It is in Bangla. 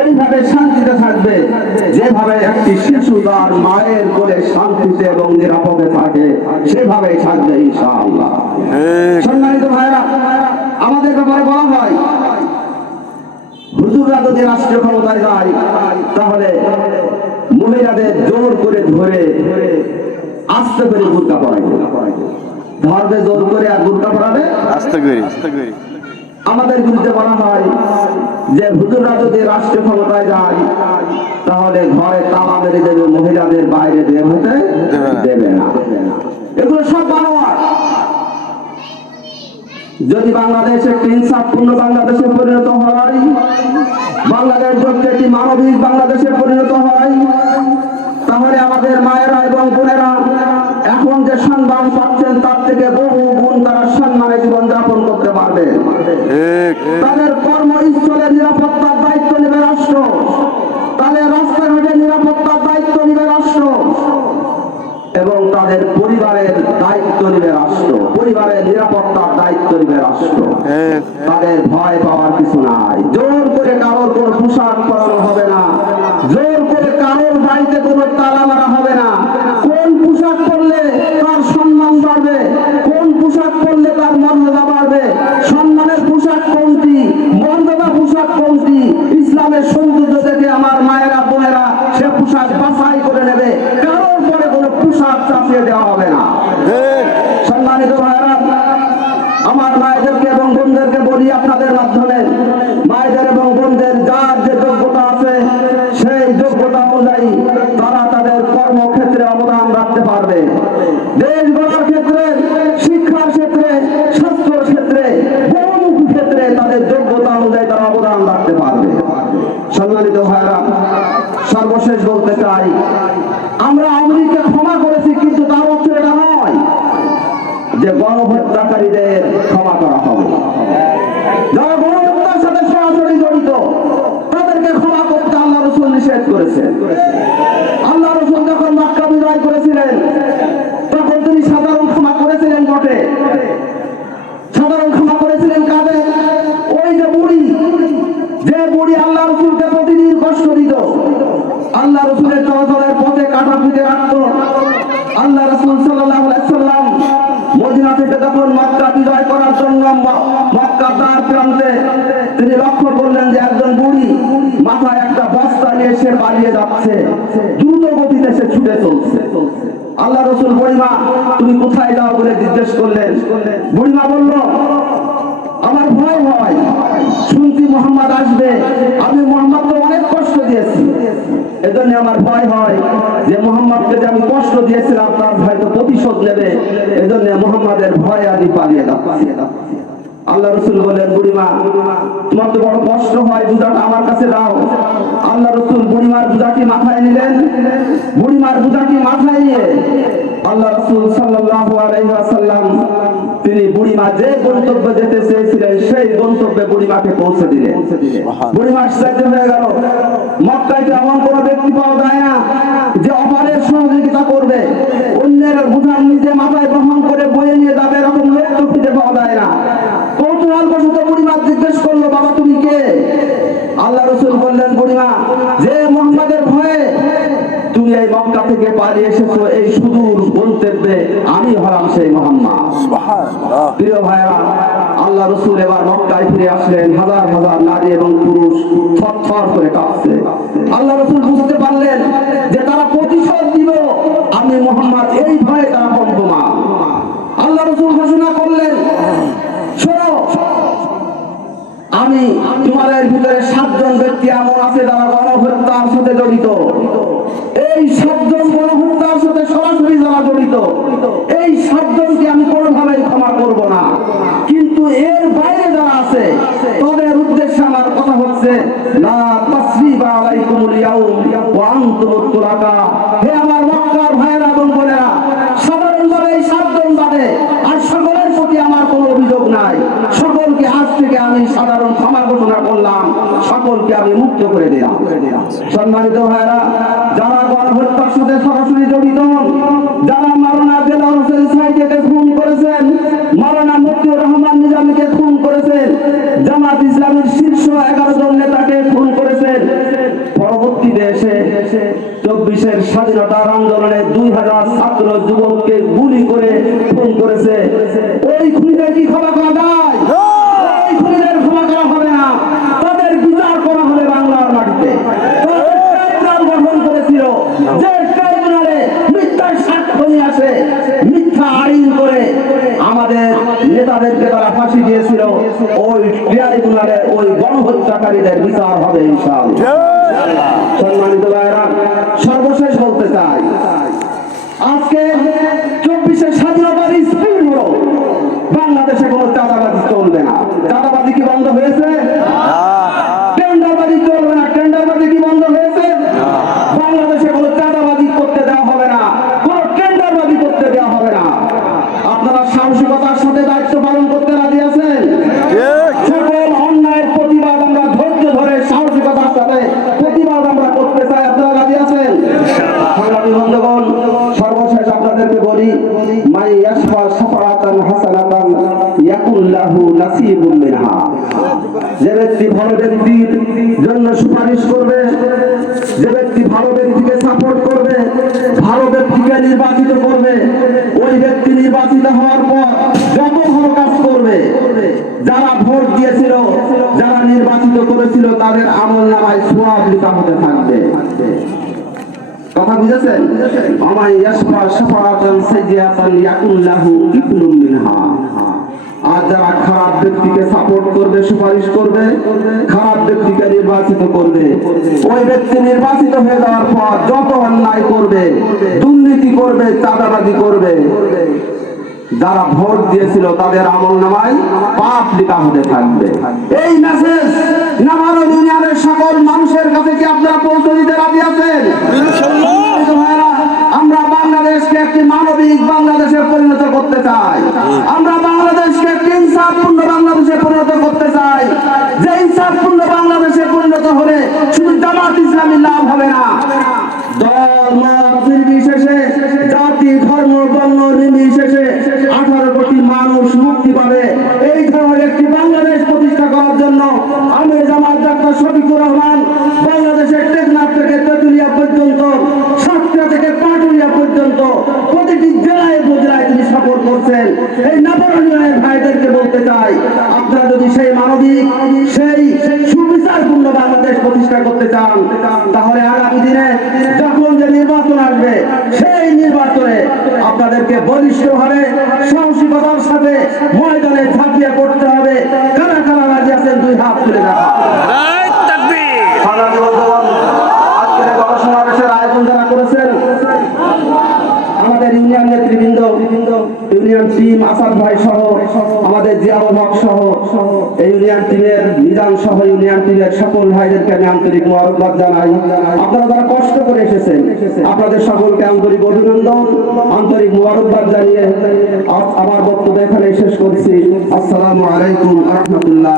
ওইভাবে শান্তিতে থাকবে যেভাবে একটি শিশু তার মায়ের কোলে শান্তিতে এবং নিরাপদে থাকে সেভাবেই থাকবে ইনশাআল্লাহ। সম্মানিত ভাইরা আমাদের ব্যাপারে বলা হয় হুজুররা যদি রাষ্ট্রীয় ক্ষমতায় যায় তাহলে মহিলাদের জোর করে ধরে আস্তে করে বুর্কা পড়াই ধরবে জোর করে আর বুর্কা পড়াবে? আস্তে করি আস্তে করি। আমাদের বিরুদ্ধে বলা হয় যে হুজুররা যদি রাষ্ট্রীয় ক্ষমতায় যায়, তাহলে ঘরে তালা মেরে দেবে, মহিলাদের বাইরে বের হতে। দেবে না এগুলো সব বানোয়ার যদি বাংলাদেশ একটি ইনসাফপূর্ণ বাংলাদেশে পরিণত হয়, বাংলাদেশ যদি একটি মানবিক বাংলাদেশে পরিণত হয় তাদের পরিবারের দায়িত্ব নিবে রাষ্ট্র। পরিবারের নিরাপত্তার দায়িত্ব নিবে রাষ্ট্র। ঠিক তাদের ভয় পাওয়ার কিছু নাই। জোর করে কারোর কোনো পোশাক পরানো হবে না। জোর করে কারোর বাড়িতে কোনো তালা মারা দেওয়া হবে না ঠিক সম্মানিত ভাইরা আমার মায়েদেরকে এবং বোনদেরকে বলি আপনাদের মাধ্যমে মায়েদের এবং বোনদের যার যে যোগ্যতা আছে সেই যোগ্যতা অনুযায়ী তারা তাদের কর্মক্ষেত্রে অবদান রাখতে পারবে দেশ গড়ার ক্ষেত্রে শিক্ষার ক্ষেত্রে স্বাস্থ্যের ক্ষেত্রে বহুমুখী ক্ষেত্রে তাদের যোগ্যতা অনুযায়ী তারা অবদান রাখতে পারবে সম্মানিত ভাইরা সর্বশেষ বলতে চাই আমরা আমেরিকা ক্ষমা করেছি কিন্তু তার অর্থ এটা নয় যে গণহত্যাকারীদের ক্ষমা করা হবে। যারা গণহত্যার সাথে সরাসরি জড়িত, তাদেরকে ক্ষমা করতে আল্লাহ রসুল নিষেধ করেছেন। আল্লাহ রসুল যখন মক্কা বিজয় করেছিলেন, তখন তিনি সাধারণ ক্ষমা করেছিলেন বটে। সাধারণ ক্ষমা করেছিলেন কাদের? ওই যে বুড়ি যে বুড়ি আল্লাহ রসুলকে প্রতিদিন কষ্ট দিত। আল্লাহ রসুলের চলাচলের পথে কাটা পিঠে রাখত আল্লাহ রসুল সাল্লাহ সাল্লাম মদিনা থেকে যখন মক্কা বিজয় করার জন্য মক্কা তার প্রান্তে তিনি লক্ষ্য করলেন যে একজন বুড়ি মাথায় একটা বস্তা নিয়ে সে পালিয়ে যাচ্ছে। দ্রুত গতিতে সে ছুটে চলছে। আল্লাহ রসুল, বুড়িমা, তুমি কোথায় যাও বলে জিজ্ঞেস করলেন। বুড়িমা বলল, আমার ভয় হয়। শুনছি মোহাম্মদ আসবে। আমি মোহাম্মদকে অনেক কষ্ট দিয়েছি। এজন্য আমার ভয় হয়। যে মোহাম্মদকে যে আমি কষ্ট দিয়েছিলাম, তার হয়তো প্রতিশোধ নেবে। এজন্য মোহাম্মদের ভয় আদি পালিয়ে যাচ্ছি। আল্লাহ রসুল বলেন বুড়িমা, তোমার তো বড় কষ্ট হয় বুঝাটা আমার কাছে দাও। আল্লাহ রসুল বুড়িমার বুঝাটি মাথায় নিলেন। বুড়িমার বুঝাটি মাথায় নিয়ে আল্লাহ রসুল ওয়াসাল্লাম, তিনি বুড়িমা যে গন্তব্যে যেতে চেয়েছিলেন, সেই গন্তব্যে বুড়িমাকে পৌঁছে দিলেন। বুড়িমা আশ্চর্য হয়ে গেল। মক্কায় এমন কোনো ব্যক্তি পাওয়া যায় না যে সহযোগিতা করবে। অন্যের বোঝা নিজে মাথায় বহন করে বয়ে নিয়ে যাবে এরকম লোক তো খুঁজে পাওয়া যায় না। কৌতূহল বসত বুড়িমা জিজ্ঞেস করল বাবা তুমি কে? আল্লাহ রসুল বললেন বুড়িমা যে মোহাম্মদের ভয়ে তুমি এই মক্কা থেকে পালিয়ে এসেছ এই সুদূর গন্তব্যে আমি হলাম সেই মোহাম্মদ। প্রিয় ভাইরা আল্লাহ রসুল এবার মক্কায় ফিরে আসলেন হাজার হাজার নারী এবং পুরুষ থর করে কাঁপছে। আল্লাহ রসুল বুঝতে পারলেন যে তারা প্রতিশোধ দিব আমি মোহাম্মদ এই ভয়ে তারা কম্পমা আল্লাহ রসুল ঘোষণা করলেন শোনো আমি তোমাদের ভিতরে সাতজন ব্যক্তি এমন আছে যারা গণহত্যার সাথে জড়িত। এই সাতজন গণহত্যার সাথে সরাসরি যারা জড়িত, এই সাতজনকে আমি কোনোভাবে ক্ষমা করব না। কিন্তু এর বাইরে যারা আছে, তাদের উদ্দেশ্যে আমার কথা হচ্ছে, লা তাসরিবা আলাইকুমুল ইয়াউম ওয়া আনতুমুত তুলাকা হে আমার মক্কার ভাইয়েরা এবং বোনেরা সাধারণভাবে এই সাতজন বাদে আর সকলের প্রতি আমার কোনো অভিযোগ নাই সকলকে আজ থেকে আমি সাধারণ ক্ষমা ঘোষণা করলাম সকলকে আমি মুক্ত করে দিলাম সম্মানিত ভাইরা যারা গণহত্যার সাথে সরাসরি জড়িত যারা মারানা জেলা হোসেন সাইডকে খুন করেছেন, মারানা মতিউর রহমান নিজামীকে খুন করেছেন, জামাত ইসলামের শীর্ষ এগারো জন নেতাকে খুন করেছেন। পরবর্তীতে এসে চব্বিশের স্বাধীনতার আন্দোলনে দুই হাজার ছাত্র যুবককে গুলি করে খুন করেছে। ওই খুনিদের কি ক্ষমা করা যায় ওই খুনিদের ক্ষমা করা হবে না তাদের বিচার করা হবে বাংলার মাটিতে তাদের ট্রাইব্যুনাল গঠন করেছিল যে ট্রাইব্যুনালে মিথ্যার সাক্ষ্য নিয়ে আসে মিথ্যা আইন করে আমাদের নেতাদেরকে তারা ফাঁসি দিয়েছিল। ওই ট্রাইব্যুনালে ওই গণহত্যাকারীদের বিচার হবে সম্মানিত ভাইরা সর্বশেষ বলতে চাই, আজকে চব্বিশে স্বাধীনতার স্পিড হলো। বাংলাদেশে কোনো চাঁদাবাজি চলবে না। চাঁদাবাজি কি বন্ধ হয়েছে টেন্ডারবাজি চলবে না টেন্ডারবাজি কি বন্ধ হয়েছে বাংলাদেশে কোনো চাঁদাবাজি করতে দেওয়া হবে না কোনো টেন্ডারবাজি করতে দেওয়া হবে না আপনারা সাথে দায়িত্ব পালন করতে রাজি আছেন সকল অন্যায়ের প্রতিবাদ আমরা ধৈর্য ধরে সাহসিকতার সাথে প্রতিবাদ আমরা করতে চাই। আপনারা রাজি আছেন? সংগ্রামী বন্ধুগণ সর্বশেষ আপনাদেরকে বলি মাই ইয়াসফা সাফারাতান হাসানাতান ইয়াকুল্লাহু নাসিবুম মিনহা। যে ব্যক্তি ভালো ব্যক্তির জন্য সুপারিশ করবে যে ব্যক্তি ভালো ব্যক্তিকে সাপোর্ট করেছিল তাদের আমল নামায় সোয়াব লিখা হতে থাকবে। কথা বুঝেছেন? ইয়াসফা ইয়াকুল্লাহু মিনহা। আর যারা খারাপ ব্যক্তিকে সাপোর্ট করবে, সুপারিশ করবে, খারাপ ব্যক্তিকে নির্বাচিত করবে, ওই ব্যক্তি নির্বাচিত হয়ে যাওয়ার পর যত অন্যায় করবে, দুর্নীতি করবে, চাঁদাবাজি করবে যারা ভোট দিয়েছিল তাদের আমল নামায় পাপ লিখা হতে থাকবে। এই মেসেজ নামারো দুনিয়ার সকল মানুষের কাছে কি আপনারা পৌঁছে দিতে রাজি আছেন? আমরা বাংলাদেশকে একটি মানবিক বাংলাদেশে পরিণত করতে চাই। আমরা বাংলাদেশকে একটি ইনসাফপূর্ণ বাংলাদেশে পরিণত জন্য আমি জামাত ডাক্তার শফিকুর রহমান বাংলাদেশের টেকনাফ থেকে তেতুলিয়া পর্যন্ত, সাতক্ষীরা থেকে পাটুলিয়া পর্যন্ত, প্রতিটি জেলায় উপজেলায় তিনি সফর করছেন। এই নবরণীয় ভাইদেরকে বলতে চাই, আপনারা যদি সেই মানবিক, সেই সুবিচারপূর্ণ বাংলাদেশ প্রতিষ্ঠা করতে চান, তাহলে আগামী দিনে যখন যে নির্বাচন আসবে, সেই নির্বাচনে আপনাদেরকে বলিষ্ঠভাবে, সাহসিকতার সাথে ময়দানে ঝাঁপিয়ে পড়তে বিধান সহ ইউনিয়ন টিমের সকল ভাইদেরকে আমি আন্তরিক মোবারকবাদ জানাই। আপনারা যারা কষ্ট করে এসেছেন, আপনাদের সকলকে আন্তরিক অভিনন্দন, আন্তরিক মোবারকবাদ জানিয়ে আমার বক্তব্য এখানে শেষ করছি। আসসালামু আলাইকুম রহমতুল্লাহ